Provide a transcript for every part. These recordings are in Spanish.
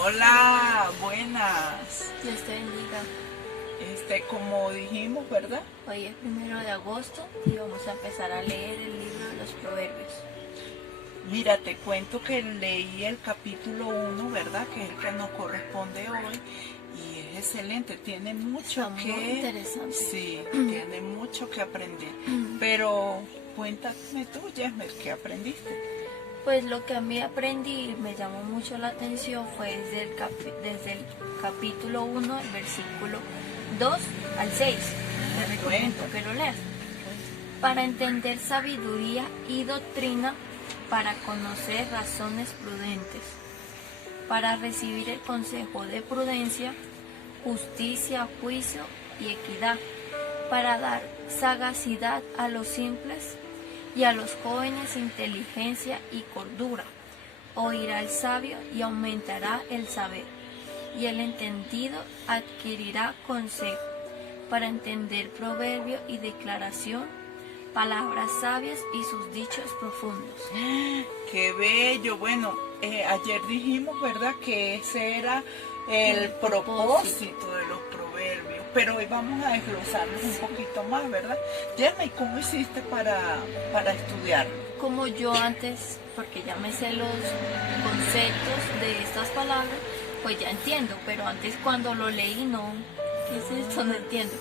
Hola, buenas. Dios te bendiga. Como dijimos, ¿verdad? Hoy es 1 de agosto y vamos a empezar a leer el libro de los Proverbios. Mira, te cuento que leí el capítulo 1, ¿verdad? Que es el que nos corresponde hoy. Y es excelente, tiene mucho Está muy interesante. Sí, tiene mucho que aprender. Pero cuéntame tú, Yesmer, ¿qué aprendiste? Pues lo que a mí aprendí y me llamó mucho la atención fue desde el capítulo 1, el versículo 2 al 6. Te recomiendo que lo leas. Para entender sabiduría y doctrina, para conocer razones prudentes, para recibir el consejo de prudencia, justicia, juicio y equidad, para dar sagacidad a los simples y a los jóvenes inteligencia y cordura. Oirá el sabio y aumentará el saber, y el entendido adquirirá consejo, para entender proverbio y declaración, palabras sabias y sus dichos profundos. ¡Qué bello! Bueno, ayer dijimos, ¿verdad?, que ese era el propósito de los proverbios, pero hoy vamos a desglosarlos un poquito más, ¿verdad? Yerma, ¿y cómo hiciste para estudiarlo? Como yo antes, porque ya me sé los conceptos de estas palabras, pues ya entiendo, pero antes cuando lo leí no, ¿qué es esto? No entiendo.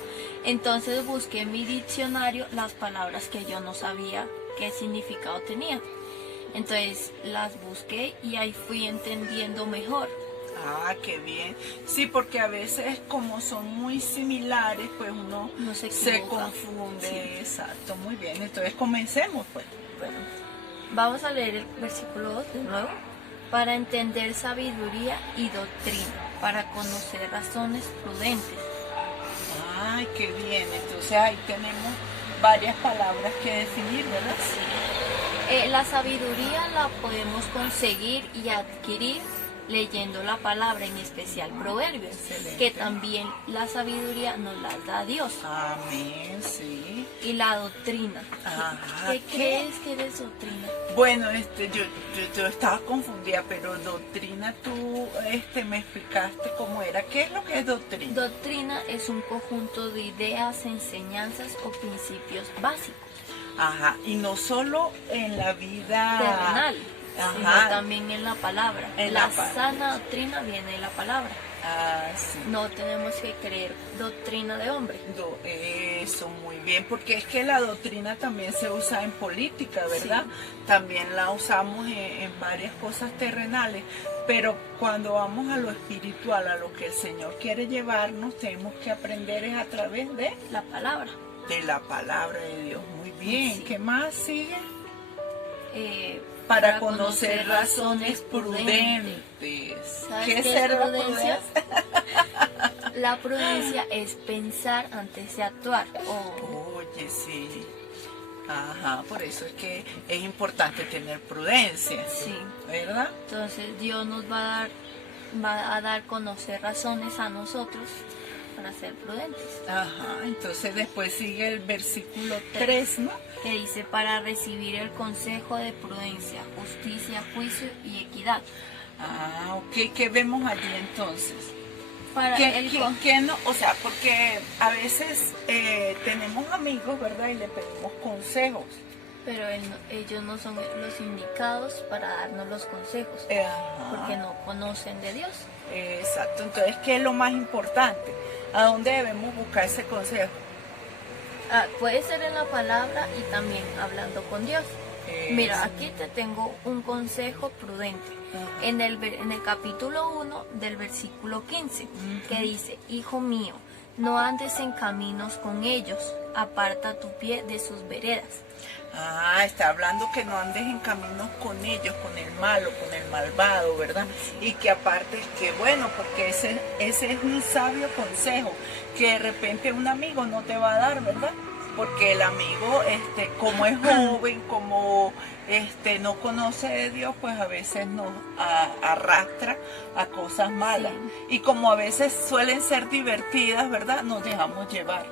Entonces busqué en mi diccionario las palabras que yo no sabía qué significado tenían. Entonces las busqué y ahí fui entendiendo mejor. Ah, qué bien. Sí, porque a veces como son muy similares, pues uno se confunde. Sí. Exacto, muy bien. Entonces comencemos, pues. Bueno, vamos a leer el versículo 2 de nuevo. Para entender sabiduría y doctrina, para conocer razones prudentes. Ay, qué bien. Entonces ahí tenemos varias palabras que definir, ¿verdad? Sí. La sabiduría la podemos conseguir y adquirir leyendo la palabra, en especial Proverbios. Excelente. Que también la sabiduría nos la da Dios. Amén, sí. Y la doctrina. ¿Qué crees que es doctrina? Bueno, yo estaba confundida, pero doctrina tú me explicaste cómo era. ¿Qué es lo que es doctrina? Doctrina es un conjunto de ideas, enseñanzas o principios básicos. Ajá, y no solo en la vida terrenal, sino también en la palabra. La sana doctrina viene de la palabra. Ah, sí. No tenemos que creer doctrina de hombre. Eso, muy bien, porque es que la doctrina también se usa en política, ¿verdad? Sí. También la usamos en varias cosas terrenales, pero cuando vamos a lo espiritual, a lo que el Señor quiere llevarnos, tenemos que aprender es a través de la palabra. De la palabra de Dios, muy bien. Sí. ¿Qué más sigue? Para conocer razones prudentes. ¿Qué es ser prudencia? La prudencia es pensar antes de actuar. Oye, sí. Ajá, por eso es que es importante tener prudencia. Sí. ¿Verdad? Entonces Dios nos va a dar conocer razones a nosotros para ser prudentes. Ajá, entonces después sigue el versículo 3, ¿no? Que dice para recibir el consejo de prudencia, justicia, juicio y equidad. Ah, ok, ¿qué vemos allí entonces? ¿Qué no? O sea, porque a veces tenemos amigos, ¿verdad? Y le pedimos consejos. Pero ellos no son los indicados para darnos los consejos, porque no conocen de Dios. Exacto, entonces, ¿qué es lo más importante? ¿A dónde debemos buscar ese consejo? Puede ser en la palabra y también hablando con Dios. Mira, aquí te tengo un consejo prudente. En el capítulo 1 del versículo 15, que dice, hijo mío, no andes en caminos con ellos, aparta tu pie de sus veredas. Ah, está hablando que no andes en caminos con ellos, con el malo, con el malvado, ¿verdad? Sí. Y que aparte, que bueno, porque ese es un sabio consejo, que de repente un amigo no te va a dar, ¿verdad? Porque el amigo, como es joven, como no conoce de Dios, pues a veces nos arrastra a cosas malas. Sí. Y como a veces suelen ser divertidas, ¿verdad? Nos dejamos llevar.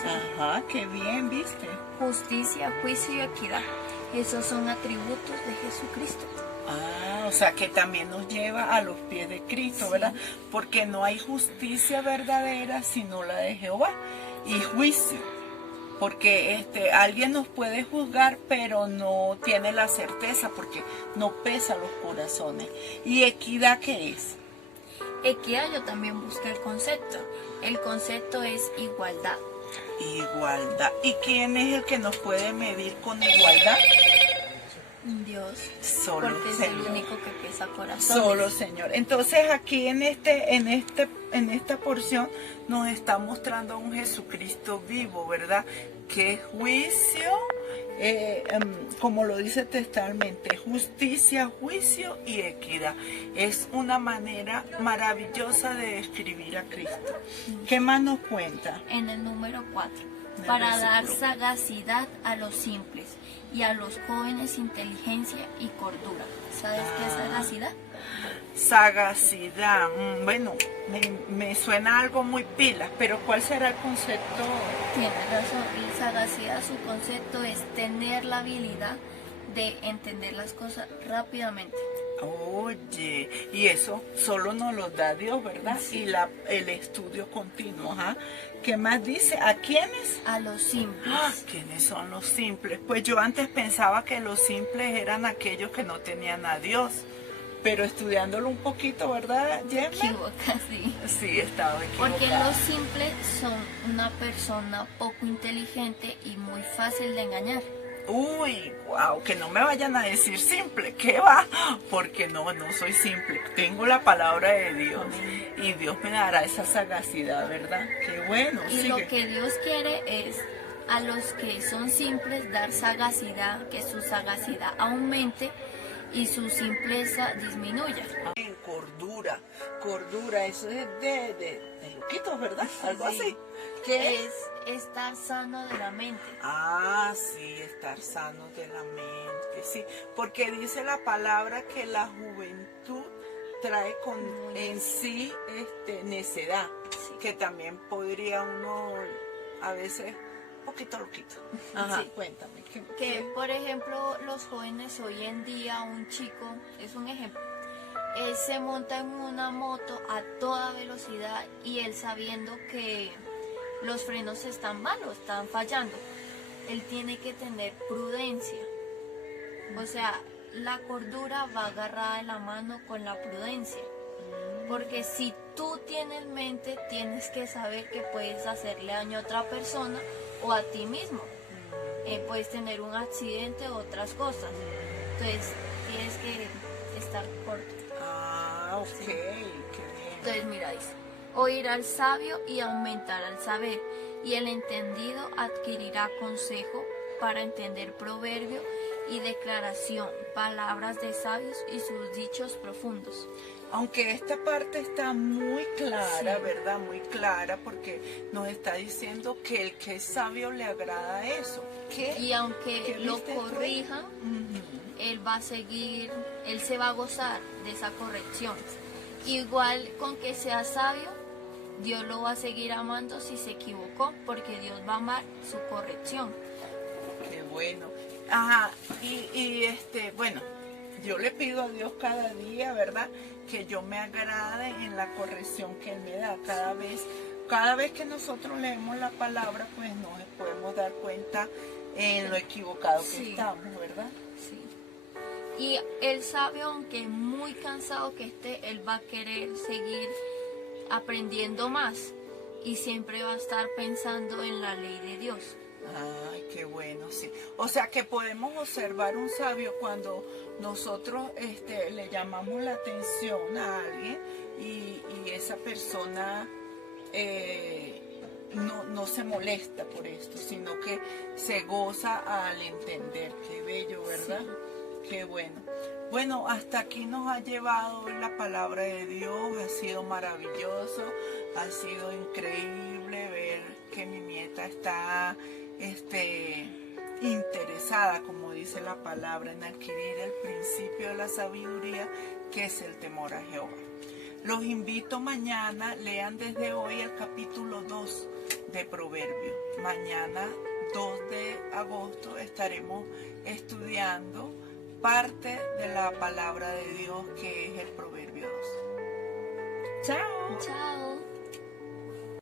Sí. Ajá, qué bien, ¿viste? Justicia, juicio y equidad. Esos son atributos de Jesucristo. Ah, O sea, que también nos lleva a los pies de Cristo, ¿verdad? Porque no hay justicia verdadera sino la de Jehová. Y juicio, porque alguien nos puede juzgar, pero no tiene la certeza, porque no pesa los corazones. ¿Y equidad qué es? Equidad, yo también busqué el concepto. El concepto es igualdad. Igualdad. ¿Y quién es el que nos puede medir con igualdad? Dios. Solo porque es Señor. el único que pesa corazones. Solo Señor. Entonces aquí en esta porción nos está mostrando a un Jesucristo vivo, ¿verdad? Que juicio, como lo dice textualmente, justicia, juicio y equidad. Es una manera maravillosa de describir a Cristo. ¿Qué más nos cuenta? En el número 4. En el Para dar versículo. sagacidad a los simples y a los jóvenes inteligencia y cordura. ¿Sabes qué es sagacidad? Sagacidad. Bueno, me suena algo muy pilas, pero ¿cuál será el concepto? Tienes razón. Y sagacidad, su concepto es tener la habilidad de entender las cosas rápidamente. Oye, y eso solo nos lo da Dios, ¿verdad? Sí. Y el estudio continuo, ¿ah? ¿Qué más dice? ¿A quiénes? A los simples. ¿Quiénes son los simples? Pues yo antes pensaba que los simples eran aquellos que no tenían a Dios, pero estudiándolo un poquito, ¿verdad, Gemma? Equivocas, sí. Sí, estaba equivocada. Porque los simples son una persona poco inteligente y muy fácil de engañar. Uy, wow, que no me vayan a decir simple, ¿qué va? Porque no soy simple, tengo la palabra de Dios y Dios me dará esa sagacidad, ¿verdad? Qué bueno, Y sigue. lo que Dios quiere es a los que son simples dar sagacidad, que su sagacidad aumente y su simpleza disminuya. En cordura, eso es de loquitos, ¿verdad? Algo Sí. así. ¿Qué Es estar sano de la mente. Ah, sí, estar sanos de la mente, sí, porque dice la palabra que la juventud trae en sí necedad, Sí. que también podría uno a veces un poquito loquito. Ajá, Sí. cuéntame. Que, por ejemplo, los jóvenes hoy en día, un chico, es un ejemplo, él se monta en una moto a toda velocidad y él sabiendo que los frenos están malos, están fallando, él tiene que tener prudencia. O sea, la cordura va agarrada de la mano con la prudencia. Porque si tú tienes mente, tienes que saber que puedes hacerle daño a otra persona o a ti mismo. Puedes tener un accidente o otras cosas. Entonces, tienes que estar corto. Ah, ok, Sí. qué bien. Entonces, mira, dice, oír al sabio y aumentar al saber, y el entendido adquirirá consejo para entender proverbio y declaración, palabras de sabios y sus dichos profundos. Aunque esta parte está muy clara, Sí. ¿verdad? Muy clara, porque nos está diciendo que el que es sabio le agrada eso. ¿Qué? Y aunque ¿Qué lo viste tú? corrijan, Ujú. él va a seguir, él se va a gozar de esa corrección. Igual con que sea sabio, Dios lo va a seguir amando si se equivocó, porque Dios va a amar su corrección. Qué bueno. Ajá, bueno, yo le pido a Dios cada día, ¿verdad? Que yo me agrade en la corrección que Él me da. Cada vez que nosotros leemos la palabra, pues nos podemos dar cuenta en lo equivocado que Sí. estamos, ¿verdad? Sí. Y el sabio, aunque muy cansado que esté, él va a querer seguir aprendiendo más y siempre va a estar pensando en la ley de Dios. Ay, qué bueno, sí. O sea que podemos observar un sabio cuando nosotros le llamamos la atención a alguien y esa persona no se molesta por esto, sino que se goza al entender. Qué bello, ¿verdad? Sí. Qué bueno. Bueno, hasta aquí nos ha llevado hoy la palabra de Dios. Ha sido maravilloso, ha sido increíble ver que mi nieta está interesada, como dice la palabra, en adquirir el principio de la sabiduría, que es el temor a Jehová. Los invito mañana, lean desde hoy el capítulo 2 de Proverbios. Mañana 2 de agosto estaremos estudiando parte de la palabra de Dios que es el Proverbio 2. Chao. Chao.